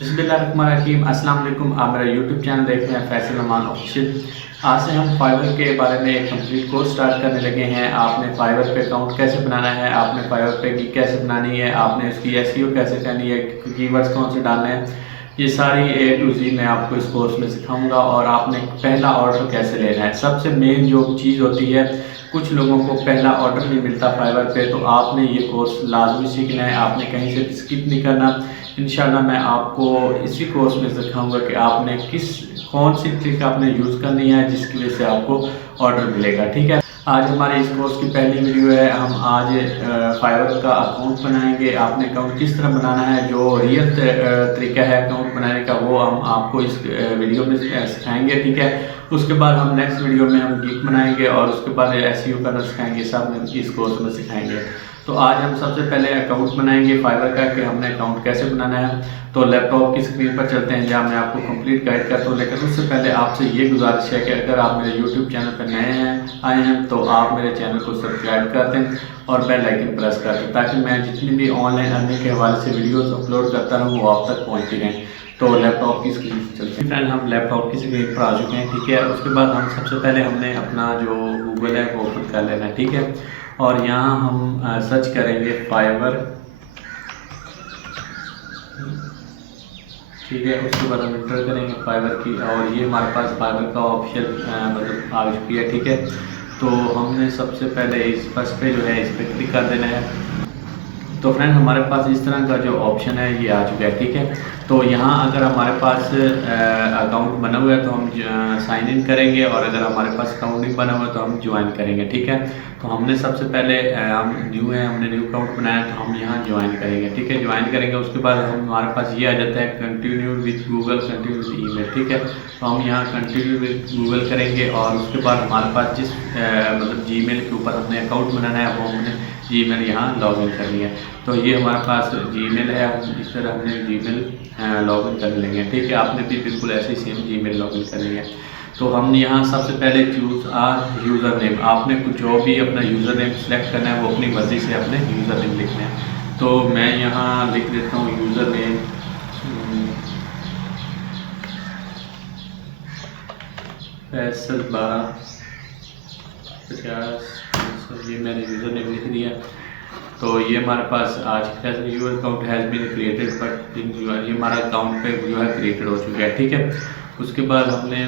बिस्मिल्लाहिर्रहमानिर्रहीम। अस्सलाम वालेकुम। आप मेरा यूट्यूब चैनल देख रहे हैं फैसल नुमान ऑफिशियल। आज से हम फाइवर के बारे में एक कंप्लीट कोर्स स्टार्ट करने लगे हैं। आपने फाइवर पे अकाउंट कैसे बनाना है, आपने फाइवर पे की कैसे बनानी है, आपने उसकी एसईओ कैसे करनी है, कीवर्ड्स कौन से डालने हैं, ये सारी A to Z मैं आपको इस कोर्स में सिखाऊंगा। और आपने पहला ऑर्डर कैसे लेना है, सबसे मेन जो चीज़ होती है, कुछ लोगों को पहला ऑर्डर नहीं मिलता फाइवर पे, तो आपने ये कोर्स लाजमी सीखना है, आपने कहीं से स्किप नहीं करना। इंशाल्लाह मैं आपको इसी कोर्स में सिखाऊंगा कि आपने कौन सी ट्रिक आपने यूज़ करनी है जिसकी वजह से आपको ऑर्डर मिलेगा। ठीक है, आज हमारे इस कोर्स की पहली वीडियो है। हम आज फाइवर का अकाउंट बनाएंगे। आपने अकाउंट किस तरह बनाना है, जो रियल तरीका है अकाउंट बनाने का, वो हम आपको इस वीडियो में सिखाएंगे। ठीक है, उसके बाद हम नेक्स्ट वीडियो में हम गिग बनाएंगे और उसके बाद एसईओ करना सिखाएंगे, सब इस कोर्स में सिखाएंगे। तो आज हम सबसे पहले अकाउंट बनाएंगे फाइवर का कि हमने अकाउंट कैसे बनाना है। तो लैपटॉप की स्क्रीन पर चलते हैं जहाँ मैं आपको कंप्लीट गाइड करता हूँ। लेकिन उससे पहले आपसे ये गुजारिश है कि अगर आप मेरे यूट्यूब चैनल पर नए आए हैं तो आप मेरे चैनल को सब्सक्राइब कर दें और बेल आइकन प्रेस कर दें, ताकि मैं जितनी भी ऑनलाइन अर्निंग के हवाले से वीडियोज़ अपलोड करता रहूँ वो आप तक पहुँचती रहें। तो लैपटॉप की स्क्रीन पर चलते हैं। फ्रेंड, हम लैपटॉप की स्क्रीन पर आ चुके हैं। ठीक है, उसके बाद हम सबसे पहले हमने अपना जो गूगल है वो ओपन कर लेना है। ठीक है, और यहाँ हम सर्च करेंगे फाइवर। ठीक है, उसके बाद हम इंटर करेंगे फाइवर की, और ये हमारे पास फाइवर का ऑप्शन मतलब आ चुकी है। ठीक है, तो हमने सबसे पहले इस फर्स्ट पे जो है इस पर क्लिक कर देना है। तो फ्रेंड, हमारे पास इस तरह का जो ऑप्शन है ये आ चुका है। ठीक है, तो यहाँ अगर हमारे पास अकाउंट बना हुआ है तो हम साइन इन करेंगे, और अगर हमारे पास अकाउंट नहीं बना हुआ है तो हम ज्वाइन करेंगे। ठीक है, तो हमने सबसे पहले हम न्यू है, हमने न्यू अकाउंट बनाया तो हम यहाँ ज्वाइन करेंगे। ठीक है, ज्वाइन करेंगे, उसके बाद हमारे पास ये आ जाता है continue with Google, continue with email. ठीक है, तो हम यहाँ कंटिन्यू विद गूगल करेंगे, और उसके बाद हमारे पास जिस मतलब जीमेल के ऊपर हमने अकाउंट बनाना है वो हमने जीमेल यहाँ लॉगिन करनी है। तो ये हमारे पास जीमेल है, इस तरह हमने जीमेल लॉगिन कर लेंगे। ठीक है, आपने भी बिल्कुल ऐसे ही सेम जीमेल लॉगिन करनी है। तो हम यहाँ सबसे पहले चूज़ आर यूज़र नेम, आपने कुछ जो भी अपना यूज़र नेम सेलेक्ट करना है वो अपनी मर्ज़ी से अपने यूज़र नेम लिखना है। तो मैं यहाँ लिख देता हूँ यूज़र नेम फैसल 1250, ये मैंने यूज़र नेम लिख दिया। तो ये हमारे पास आज your account has been created, but ये हमारा अकाउंट पे जो है क्रिएटेड हो चुका है। ठीक है, उसके बाद हमने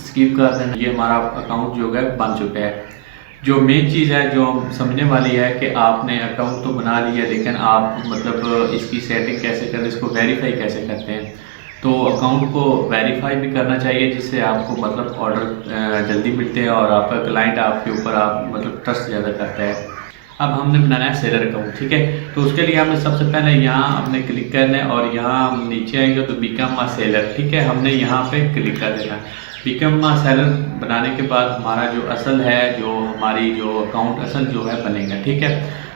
स्किप कर देना, ये हमारा अकाउंट जो है बन चुका है। जो मेन चीज़ है जो हम समझने वाली है कि आपने अकाउंट तो बना लिया, लेकिन आप मतलब इसकी सेटिंग कैसे करें, इसको वेरीफाई कैसे करते हैं। तो अकाउंट को वेरीफाई भी करना चाहिए, जिससे आपको मतलब ऑर्डर जल्दी मिलते हैं और आपका क्लाइंट आपके ऊपर आप मतलब ट्रस्ट ज़्यादा करता है। अब हमने बनाना है सेलर अकाउंट। ठीक है, तो उसके लिए हमने सबसे पहले यहाँ हमने क्लिक करना है, और यहाँ हम नीचे आएंगे तो बिकम अ सेलर। ठीक है, हमने यहाँ पे क्लिक कर देना है। बिकम अ सेलर बनाने के बाद हमारा जो असल है, जो हमारी जो अकाउंट असल जो है बनेगा। ठीक है,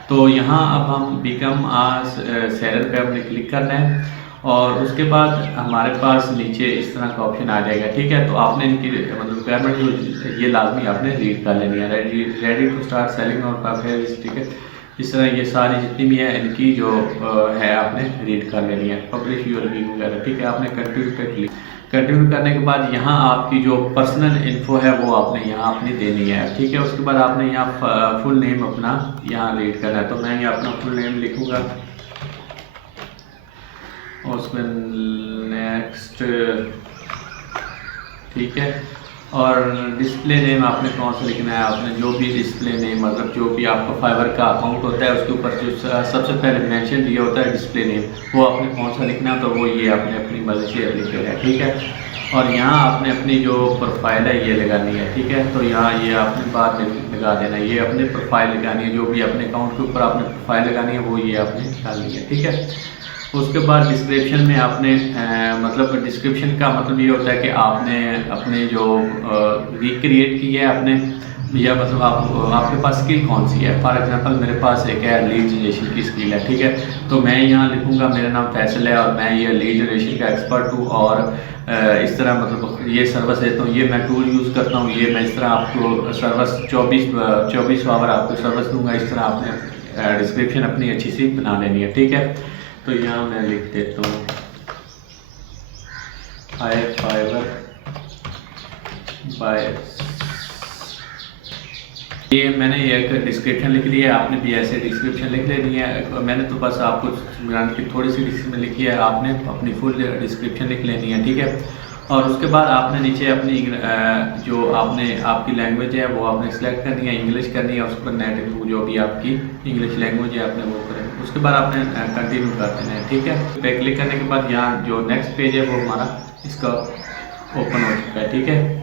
तो यहाँ अब हम बिकम अ सेलर पे हमने क्लिक करना है, और उसके बाद हमारे पास नीचे इस तरह का ऑप्शन आ जाएगा। ठीक है, तो आपने इनकी मतलब रिक्वायरमेंट जो ये लाजमी आपने रीड कर लेनी है। रेडी टू स्टार्ट सेलिंग और परफेक्ट। ठीक है, इस तरह ये सारी जितनी भी है इनकी जो है आपने रीड कर लेनी है, पब्लिश यूर गिग वगैरह। ठीक है, आपने कंटिन्यू पे क्लिक, कंटिन्यू करने के बाद यहाँ आपकी जो पर्सनल इन्फो है वो आपने यहाँ अपनी देनी है। ठीक है, उसके बाद आपने यहाँ फुल नेम अपना यहाँ रीड करना है। तो मैं यहाँ अपना फुल नेम लिखूँगा, और उसमें नेक्स्ट। ठीक है, और डिस्प्ले नेम आपने कौन सा लिखना है, आपने जो भी डिस्प्ले नेम मतलब जो भी आपका फाइवर का अकाउंट होता है उसके ऊपर जो सबसे पहले मेंशन दिया होता है डिस्प्ले नेम, वो आपने कौन सा लिखना है, तो वो ये आपने अपनी मर्जी से लिख लेना है। ठीक है, और यहाँ आपने अपनी जो प्रोफाइल है ये लगानी है। ठीक है, तो यहाँ ये आपने बाद में लगा देना है, ये अपनी प्रोफाइल लगानी है, जो भी अपने अकाउंट के ऊपर आपने प्रोफाइल लगानी है वो ये आपने डालनी है। ठीक है, उसके बाद डिस्क्रिप्शन में आपने मतलब डिस्क्रिप्शन का मतलब ये होता है कि आपने अपने जो गिग क्रिएट की है आपने, या मतलब आपके पास स्किल कौन सी है। फॉर एग्जांपल मेरे पास एक है लीड जनरेशन की स्किल है। ठीक है, तो मैं यहाँ लिखूँगा मेरा नाम फैसल है और मैं ये लीड जनरेशन का एक्सपर्ट हूँ, और इस तरह मतलब ये सर्विस देता हूँ, ये मैं टूल यूज़ करता हूँ, ये मैं इस तरह आपको सर्विस 24 आवर आपको सर्विस दूँगा। इस तरह आपने डिस्क्रिप्शन अपनी अच्छी सी बना लेनी है। ठीक है, तो यहाँ मैं लिख देता हूँ हाई फाइबर बाय। ये मैंने एक डिस्क्रिप्शन लिख ली है, आपने भी ऐसे डिस्क्रिप्शन लिख लेनी है। मैंने तो बस आपको की थोड़ी सी डिस्क्रिप्शन लिखी है, आपने अपनी फुल डिस्क्रिप्शन लिख लेनी है, ठीक है। और उसके बाद आपने नीचे अपनी जो आपकी लैंग्वेज है वो आपने सेलेक्ट करनी है, इंग्लिश करनी है, उसके बाद नेटिव जो भी आपकी इंग्लिश लैंग्वेज है आपने वो करें। उसके बाद आपने कंटिन्यू कर देना है, ठीक है। पे क्लिक करने के बाद यहाँ जो नेक्स्ट पेज है वो हमारा इसका ओपन हो चुका है, ठीक है।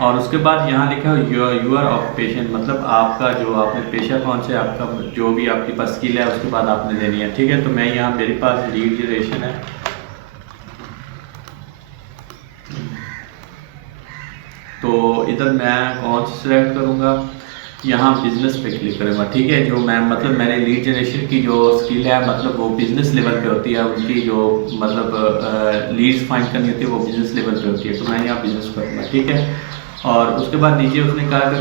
और उसके बाद यहाँ लिखा है यूर ऑक्यूपेशन, मतलब आपका जो आपने पेशा कौन से, आपका जो भी आपके पास स्किल है उसके बाद आपने देनी है, ठीक है। तो मैं यहाँ मेरे पास लीड जनरेशन है, तो इधर मैं कौन सा सिलेक्ट करूँगा, यहाँ बिजनेस पे क्लिक करूँगा, ठीक है। जो मैंने लीड जनरेशन की जो स्किल है मतलब वो बिजनेस लेवल पे होती है, उनकी जो मतलब लीड्स फाइंड करनी होती है वो बिजनेस लेवल पे होती है, तो मैं यहाँ बिजनेस करूँगा, ठीक है। और उसके बाद नीचे उसने कहा कि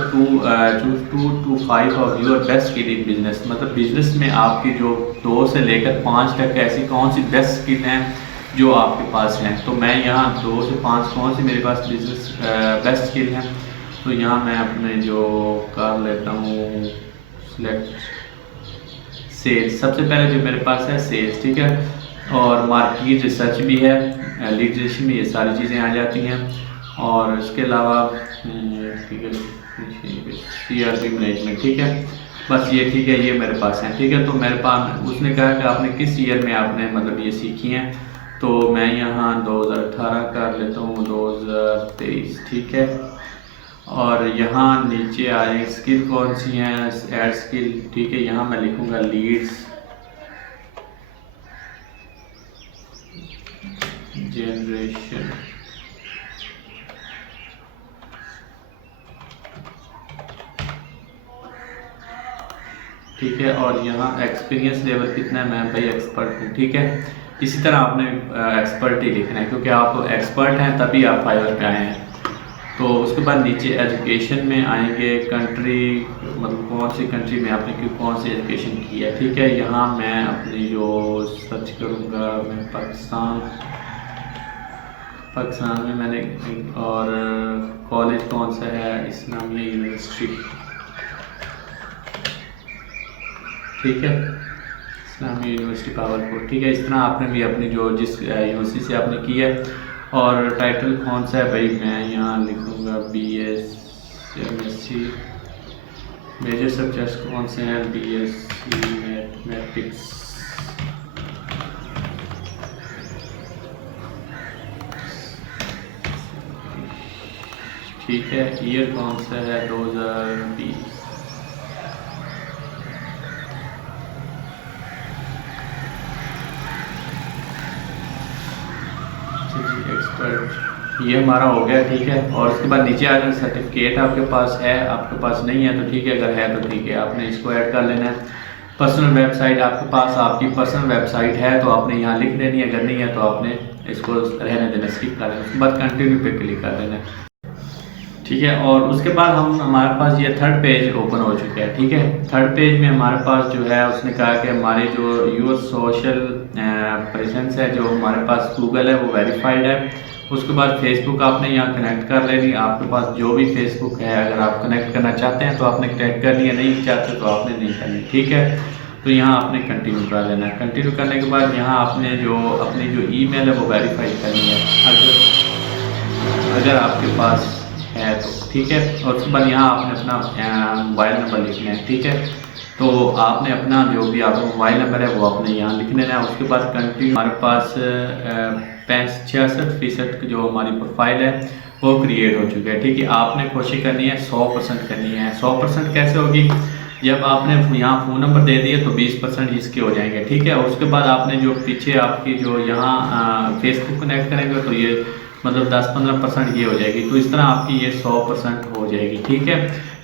choose 2 to 5 of your best skill in business, मतलब बिजनेस में आपकी जो 2 से लेकर 5 तक ऐसी कौन सी बेस्ट स्किल हैं जो आपके पास हैं। तो मैं यहाँ 2 से 5 कौन सी मेरे पास बिजनेस बेस्ट स्किल हैं, तो यहाँ मैं अपने जो कर लेता हूँ सिलेक्ट सेल्स। सबसे पहले जो मेरे पास है सेल्स, ठीक है। और मार्केट रिसर्च भी है, लीड जनरेशन में ये सारी चीज़ें आ जाती हैं। और इसके अलावा CRP मैनेजमेंट, ठीक है। बस ये ठीक है, ये मेरे पास है, ठीक है। तो मेरे पास उसने कहा कि आपने किस ईयर में आपने मतलब ये सीखी हैं, तो मैं यहाँ 2018 कर लेता हूँ, 2023, ठीक है। और यहाँ नीचे आ रही स्किल कौन सी हैं, ऐड स्किल, ठीक है। यहाँ मैं लिखूँगा लीड्स जनरेशन, ठीक है। और यहाँ एक्सपीरियंस लेवल कितना है, मैं भाई एक्सपर्ट हूँ, ठीक है। इसी तरह आपने एक्सपर्ट ही लिखना है, क्योंकि आप एक्सपर्ट हैं तभी आप फाइवर पे आए हैं। तो उसके बाद नीचे एजुकेशन में आएंगे, कंट्री मतलब कौन सी कंट्री में आपने कौन सी एजुकेशन की है, ठीक है। यहाँ मैं अपनी जो सर्च करूँगा, मैं पाकिस्तान में मैंने, और कॉलेज कौन सा है, इस्लामिया यूनिवर्सिटी, ठीक है, इस्लामी यूनिवर्सिटी पावरपुर, ठीक है। इस तरह आपने भी अपनी जो जिस यूनिवर्सिटी से आपने की है। और टाइटल कौन सा है भाई, मैं यहाँ लिखूँगा BSc। मेजर सब्जेक्ट्स कौन से हैं, BSc मैथमेटिक्स, ठीक है। ईयर कौन सा है, 2020, एक्सपर्ट, ये हमारा हो गया, ठीक है। और उसके बाद नीचे अगर सर्टिफिकेट आपके पास है, आपके पास नहीं है तो ठीक है, अगर है तो ठीक है, आपने इसको ऐड कर लेना है। पर्सनल वेबसाइट आपके पास, आपकी पर्सनल वेबसाइट है तो आपने यहाँ लिख देनी है, अगर नहीं है तो आपने इसको रहने देना, स्किप कर देना। उसके बाद कंटिन्यू पे क्लिक कर देना, ठीक है। और उसके बाद हमारे पास ये थर्ड पेज ओपन हो चुका है, ठीक है। थर्ड पेज में हमारे पास जो है उसने कहा कि हमारे जो यूर सोशल प्रेजेंस है, जो हमारे पास गूगल है वो वेरीफाइड है। उसके बाद फेसबुक आपने यहाँ कनेक्ट कर लेनी, आपके पास जो भी फेसबुक है अगर आप कनेक्ट करना चाहते हैं तो आपने कनेक्ट करनी है, नहीं चाहते तो आपने नहीं करनी, ठीक है। तो यहाँ आपने कंटिन्यू कर लेना है। कंटिन्यू करने के बाद यहाँ आपने जो अपनी जो ईमेल है वो वेरीफाई करनी है, अगर आपके पास है तो, ठीक है। और उसके बाद यहाँ आपने अपना मोबाइल नंबर लिखना है, ठीक है। तो आपने अपना जो भी आपका मोबाइल नंबर है वो आपने यहाँ लिख लेना है। उसके बाद कंटिन्यू, हमारे पास 66% जो हमारी प्रोफाइल है वो क्रिएट हो चुकी है, ठीक है। आपने कोशिश करनी है 100% करनी है। 100% कैसे होगी, जब आपने यहाँ फ़ोन नंबर दे दिए तो 20% इसके हो जाएंगे, ठीक है। और उसके बाद आपने जो पीछे आपकी जो यहाँ फेसबुक कनेक्ट करेंगे तो ये मतलब 10-15% ये हो जाएगी, तो इस तरह आपकी ये 100% हो जाएगी, ठीक है।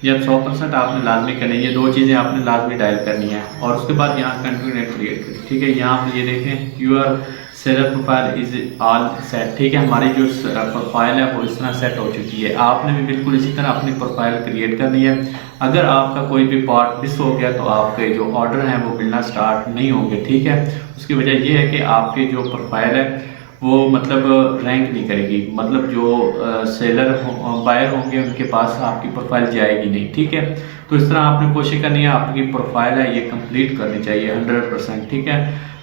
जब 100% आपने लाजमी करनी है, ये 2 चीज़ें आपने लाजमी डायल करनी है। और उसके बाद यहाँ कंटिन्यू नेट क्रिएट करें, ठीक है। यहाँ पर ये देखें your seller profile is all set. ठीक है, हमारी जो प्रोफाइल है वो इस तरह सेट हो चुकी है। आपने भी बिल्कुल इसी तरह अपनी प्रोफाइल क्रिएट करनी है। अगर आपका कोई भी पार्ट मिस हो गया तो आपके जो ऑर्डर हैं वो मिलना स्टार्ट नहीं होंगे। ठीक है, उसकी वजह ये है कि आपकी जो प्रोफाइल है वो मतलब रैंक नहीं करेगी, मतलब जो सेलर बायर होंगे उनके पास आपकी प्रोफाइल जाएगी नहीं। ठीक है, तो इस तरह आपने कोशिश करनी है, आपकी प्रोफाइल है ये कंप्लीट करनी चाहिए 100%। ठीक है,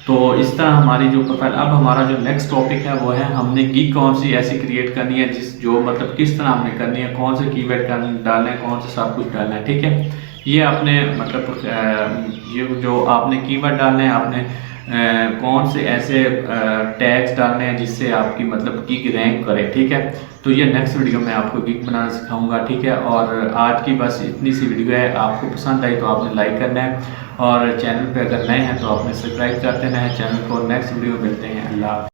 तो इस तरह हमारी जो प्रोफाइल, अब हमारा जो नेक्स्ट टॉपिक है वो है हमने गिग कौन सी ऐसी क्रिएट करनी है जिस जो मतलब किस तरह हमने करनी है, कौन से कीवर्ड डालना है, कौन से सब कुछ डालना है। ठीक है, ये आपने मतलब ये जो आपने कीवर्ड डालने हैं, आपने कौन से ऐसे टैग्स डालने हैं जिससे आपकी मतलब गिग रैंक करे। ठीक है, तो ये नेक्स्ट वीडियो में आपको गिग बनाना सिखाऊंगा। ठीक है, और आज की बस इतनी सी वीडियो है। आपको पसंद आई तो आपने लाइक करना है, और चैनल पे अगर नए हैं तो आपने सब्सक्राइब कर देना है चैनल को। नेक्स्ट वीडियो मिलते हैं। अल्लाह हाफ़िज़।